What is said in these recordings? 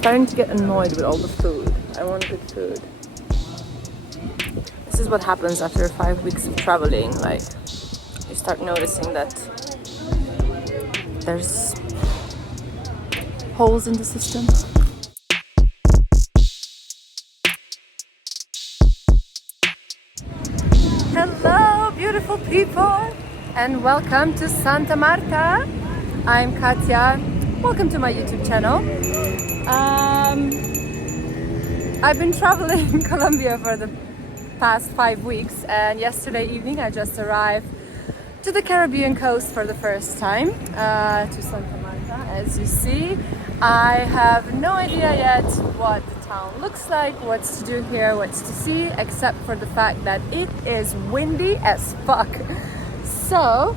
starting to get annoyed with all the food. I want good food. This is what happens after 5 weeks of traveling. Like, you start noticing that there's holes in the system. Hello, beautiful people, and welcome to Santa Marta. I'm Katia. Welcome to my YouTube channel. I've been traveling in Colombia for the past 5 weeks, and yesterday evening I just arrived to the Caribbean coast for the first time, to Santa Marta. As you see, I have no idea yet what the town looks like, what's to do here, what's to see, except for the fact that it is windy as fuck. So,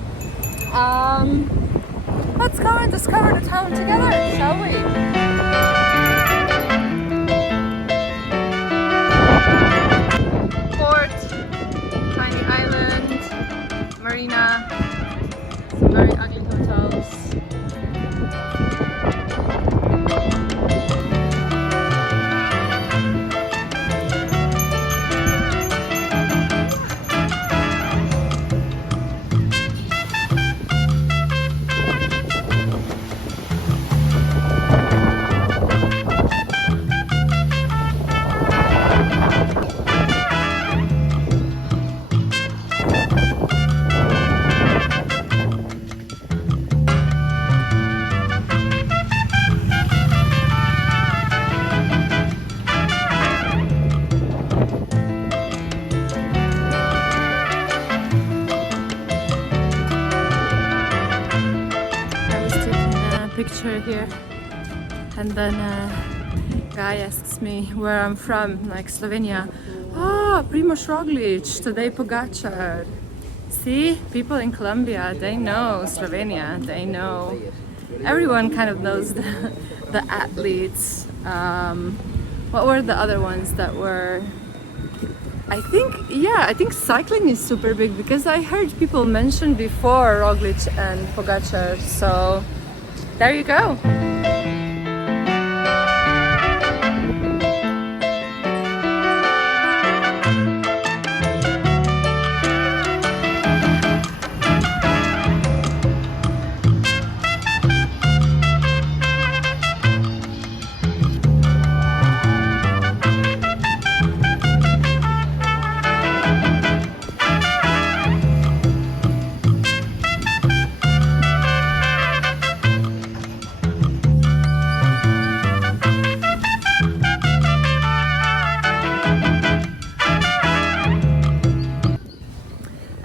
let's go and discover the town together, shall we? Port, tiny island, marina, some very ugly hotels. Picture here, and then a guy asks me where I'm from, like Slovenia. Primož Roglič, today Pogačar. See, people in Colombia, they know Slovenia, they know, everyone kind of knows the athletes. What were the other ones that were, I think cycling is super big, because I heard people mention before Roglič and Pogačar, so there you go.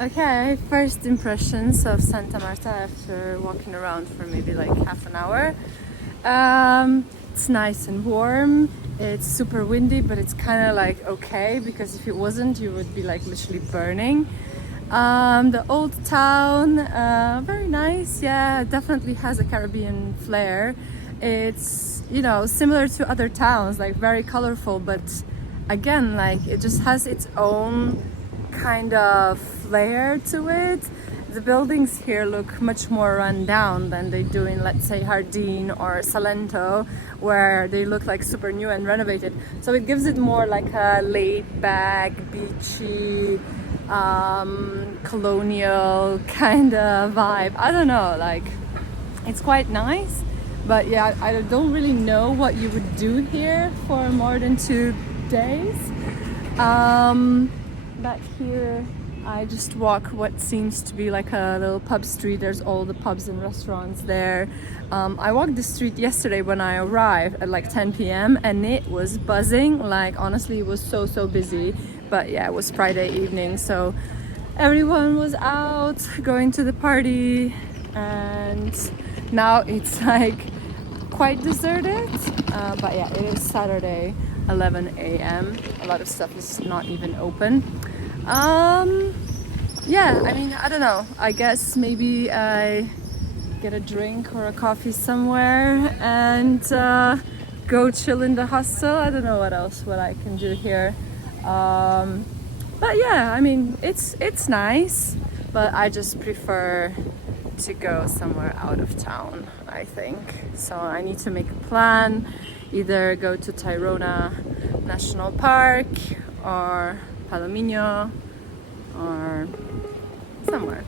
Okay, first impressions of Santa Marta after walking around for maybe like half an hour. It's nice and warm, it's super windy, but it's kind of like okay, because if it wasn't, you would be like literally burning. The old town, very nice, yeah, definitely has a Caribbean flair. It's, you know, similar to other towns, like very colorful, but again, like it just has its own kind of flair to it. The buildings here look much more run down than they do in, let's say, Jardín or Salento, where they look like super new and renovated. So it gives it more like a laid back, beachy, colonial kind of vibe. I don't know, like it's quite nice, but yeah, I don't really know what you would do here for more than 2 days. Back here I just walk what seems to be like a little pub street. There's all the pubs and restaurants there. I walked the street yesterday when I arrived at like 10 p.m. and it was buzzing. Like honestly, it was so busy. But yeah, it was Friday evening, so everyone was out going to the party, and now it's like quite deserted. But yeah, it is Saturday, 11 a.m. A lot of stuff is not even open. Yeah, I mean, I don't know. I guess maybe I get a drink or a coffee somewhere and go chill in the hostel. I don't know what I can do here. But yeah, I mean, it's nice, but I just prefer to go somewhere out of town, I think. So I need to make a plan, either go to Tayrona National Park or Palomino or somewhere.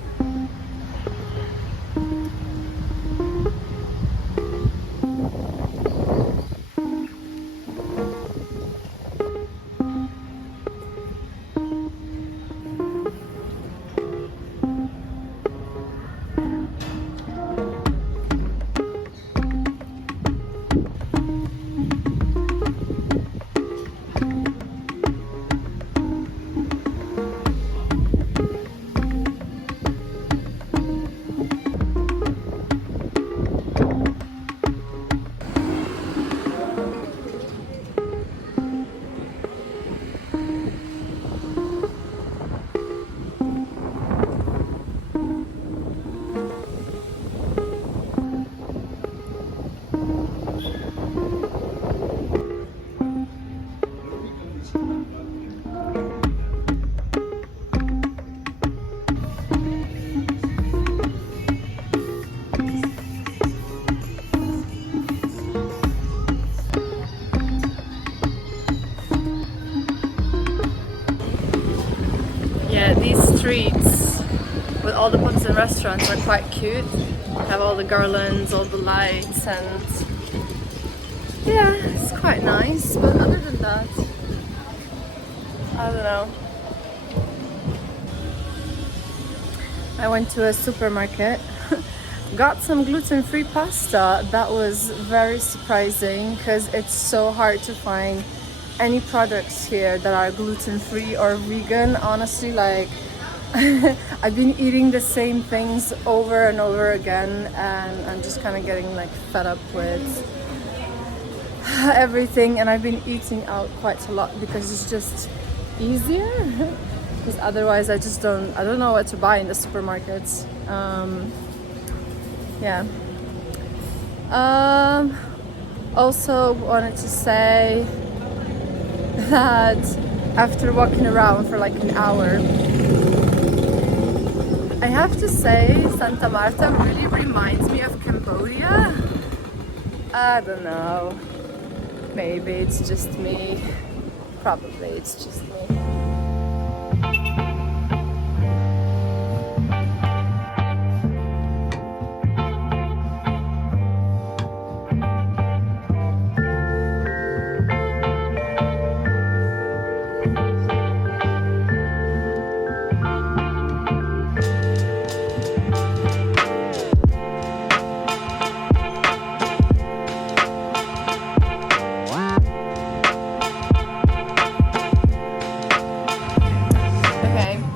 Yeah, these streets with all the pubs and restaurants are quite cute. Have all the garlands, all the lights, and yeah, it's quite nice. But other than that, I don't know. I went to a supermarket, got some gluten-free pasta. That was very surprising because it's so hard to find any products here that are gluten-free or vegan. Honestly, like I've been eating the same things over and over again, and I'm just kind of getting like fed up with everything. And I've been eating out quite a lot because it's just easier. Because otherwise, I don't know what to buy in the supermarkets. Yeah. Also wanted to say that after walking around for like an hour, I have to say Santa Marta really reminds me of Cambodia. I don't know. Maybe it's just me. Probably it's just me.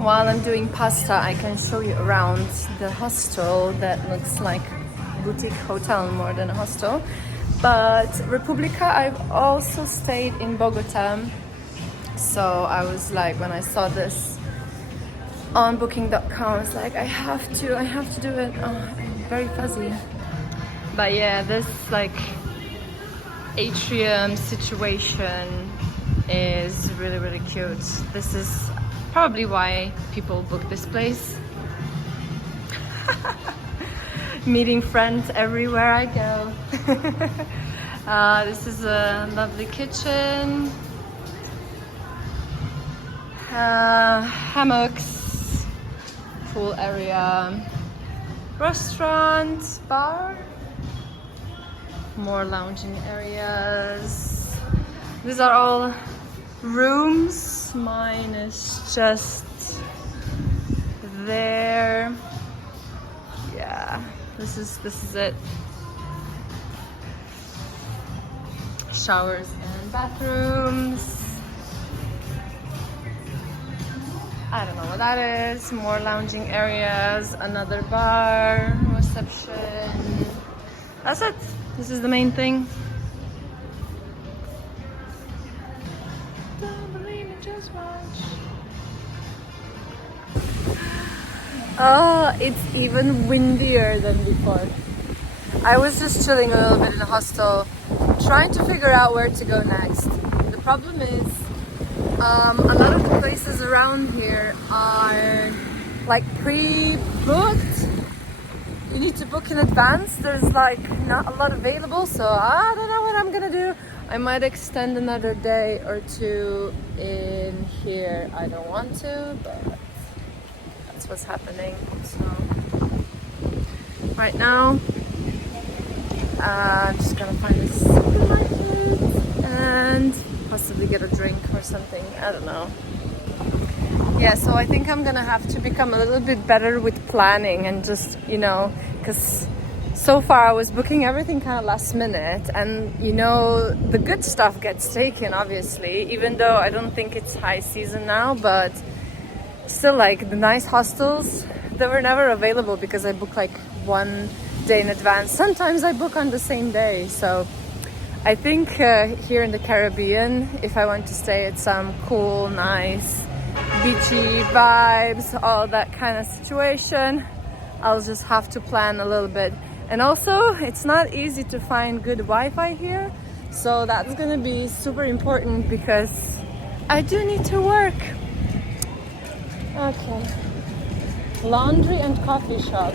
While I'm doing pasta, I can show you around the hostel that looks like a boutique hotel more than a hostel. But Republica, I've also stayed in Bogota. So I was like, when I saw this on booking.com, I was like, I have to do it. Oh, I'm very fuzzy. But yeah, this like atrium situation is really, really cute. This is probably why people book this place. Meeting friends everywhere I go. This is a lovely kitchen. Hammocks, pool area, restaurant, bar, more lounging areas. These are all rooms. Mine is just there. Yeah, this is it. Showers and bathrooms. I don't know what that is. More lounging areas, another bar, reception. That's it. This is the main thing. Oh, it's even windier than before. I was just chilling a little bit in the hostel, trying to figure out where to go next. The problem is, a lot of the places around here are like pre-booked. you need to book in advance. There's like not a lot available, so I don't know what I'm gonna do. I might extend another day or two in here. I don't want to, but that's what's happening. So right now I'm just gonna find a supermarket and possibly get a drink or something. I don't know. Yeah, so I think I'm gonna have to become a little bit better with planning and just, you know, because so far I was booking everything kind of last minute, and you know, the good stuff gets taken obviously, even though I don't think it's high season now, but still, like the nice hostels, they were never available because I booked like one day in advance. Sometimes I book on the same day. So I think here in the Caribbean, if I want to stay at some cool, nice, beachy vibes, all that kind of situation, I'll just have to plan a little bit. And also, it's not easy to find good Wi-Fi here, so that's gonna be super important because I do need to work. Okay. Laundry and coffee shop.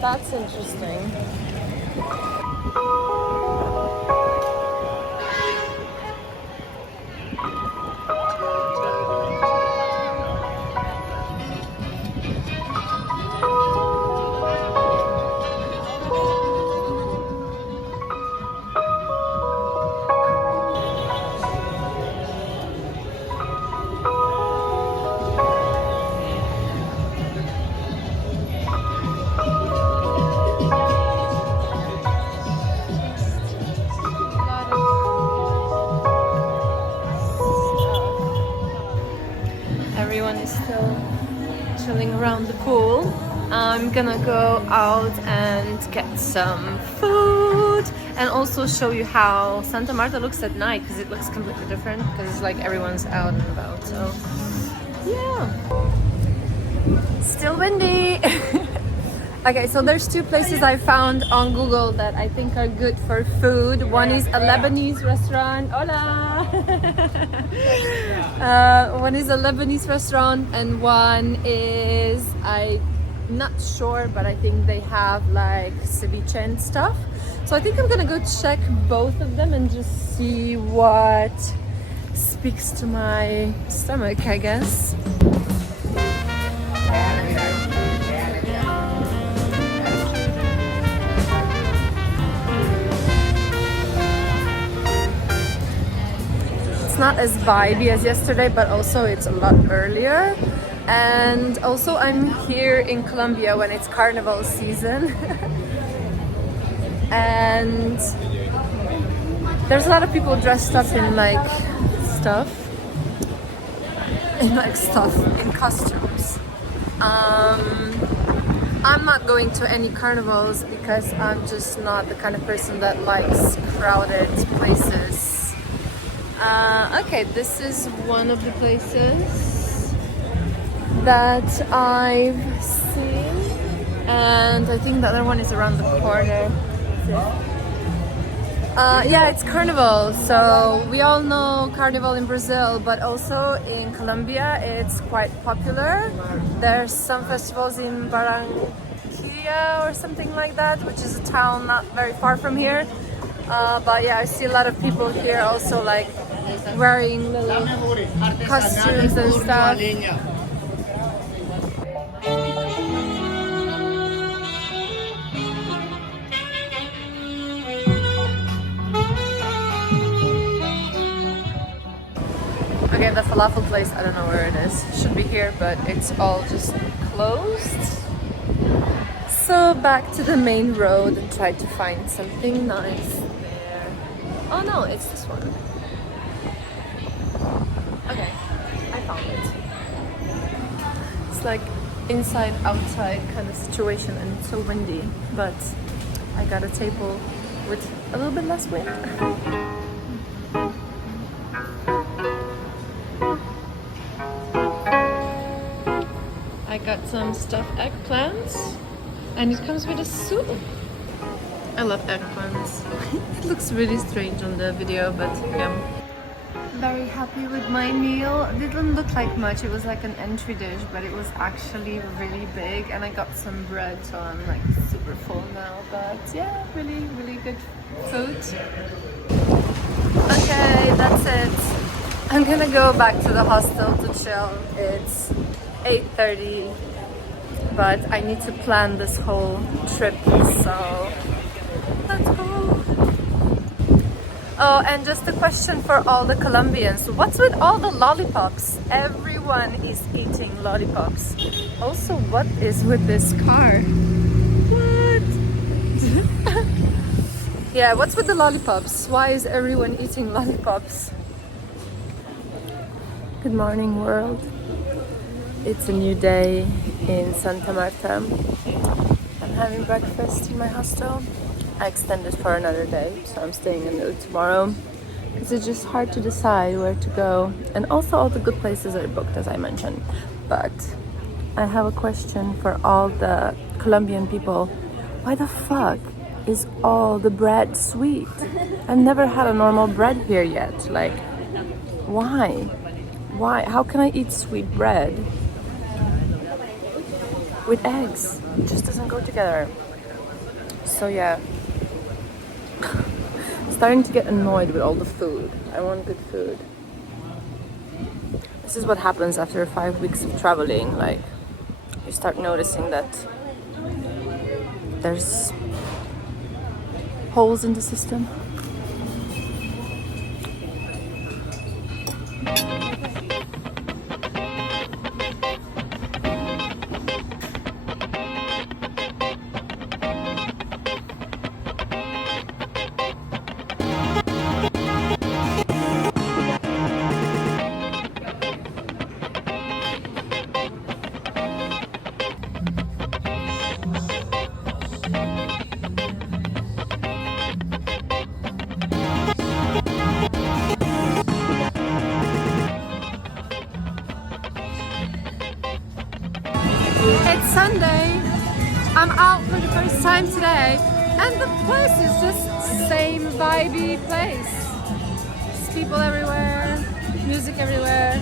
That's interesting. Everyone is still chilling around the pool. I'm gonna go out and get some food and also show you how Santa Marta looks at night, because it looks completely different because it's like everyone's out and about. So yeah, still windy. Okay, so there's two places I found on Google that I think are good for food. One is a Lebanese restaurant. Hola! One is a Lebanese restaurant, and one is, I'm not sure, but I think they have like ceviche and stuff. So I think I'm gonna go check both of them and just see what speaks to my stomach, I guess. It's not as vibey as yesterday, but also it's a lot earlier. And also I'm here in Colombia when it's carnival season. And there's a lot of people dressed up in like in costumes. I'm not going to any carnivals because I'm just not the kind of person that likes crowded places. Okay, this is one of the places that I've seen, and I think the other one is around the corner. Yeah, it's carnival. So we all know carnival in Brazil, but also in Colombia it's quite popular. There's some festivals in Barranquilla or something like that, which is a town not very far from here. But yeah, I see a lot of people here also like wearing little costumes and stuff. Okay, the falafel place, I don't know where it is. It should be here, but it's all just closed. So back to the main road and try to find something nice there. Oh no, it's this one. Okay, I found it. It's like inside outside kind of situation, and it's so windy, but I got a table with a little bit less wind. I got some stuffed eggplants, and it comes with a soup. I love eggplants. It looks really strange on the video, but yeah. very happy with my meal. It didn't look like much. It was like an entry dish, but it was actually really big. And I got some bread, so I'm like super full now. But yeah, really, really good food. Okay, that's it. I'm gonna go back to the hostel to chill. It's 8:30, but I need to plan this whole trip, so let's go. Oh, and just a question for all the Colombians. What's with all the lollipops? Everyone is eating lollipops. Also, what is with this car? What? Yeah, what's with the lollipops? Why is everyone eating lollipops? Good morning, world. It's a new day in Santa Marta. I'm having breakfast in my hostel. I extended for another day, so I'm staying until tomorrow because it's just hard to decide where to go, and also all the good places are booked, as I mentioned. But I have a question for all the Colombian people. Why the fuck is all the bread sweet? I've never had a normal bread here yet. Like, why? How can I eat sweet bread with eggs? It just doesn't go together. So yeah, starting to get annoyed with all the food. I want good food. This is what happens after 5 weeks of traveling. Like, you start noticing that there's holes in the system. It's Sunday. I'm out for the first time today, and the place is just the same vibey place. There's people everywhere, music everywhere.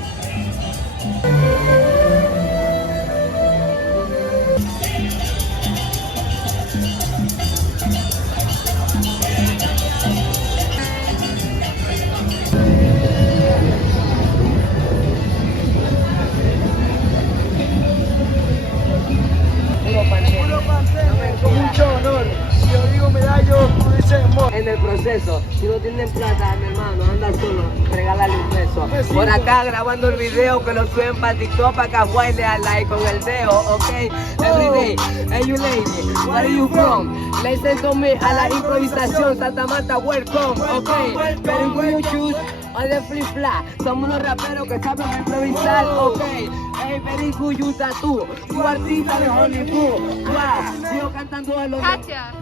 Mucho honor. Si yo digo medallo, tú dices amor. En el proceso, si no tienen plata, mi hermano, anda solo, regálale un beso. Por acá grabando el video que lo suben para TikTok, para que Hawaii le da like con el dedo, ok. Everyday, hey you lady, where are you from? Listen to me a la improvisación, Santa Marta, welcome, ok. Pero when you choose, o de flip flop, somos unos raperos que saben improvisar, ok. Hey, very good, you tattoo, tu artista de Hollywood, wow. Sigo cantando de los... Katia.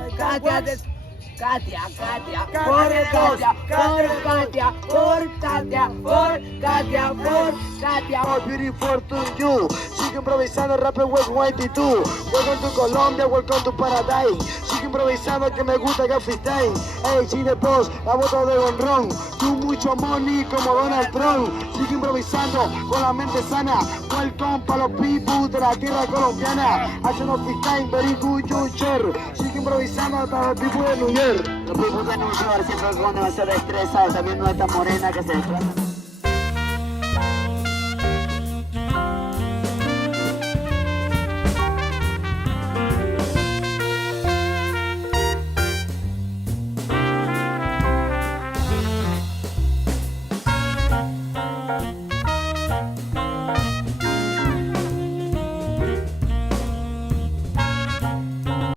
Katia, Katia, por Katia, por Katia, por Katia, por Katia, por Katia. More beauty fortune you. Sigue improvisando, rapper with white tú. Welcome to Colombia, welcome to Paradise. Sigue improvisando que me gusta que freestyle. Hey, si de boss, la bota de bonrón. Tú mucho money como Donald Trump. Sigue improvisando con la mente sana. Welcome para los people de la tierra colombiana. Haciendo freestyle, very good, you share. Sigue improvisando para los people de New York. Los people de New York siempre con demasiada destreza, también no está morena que se desplaza.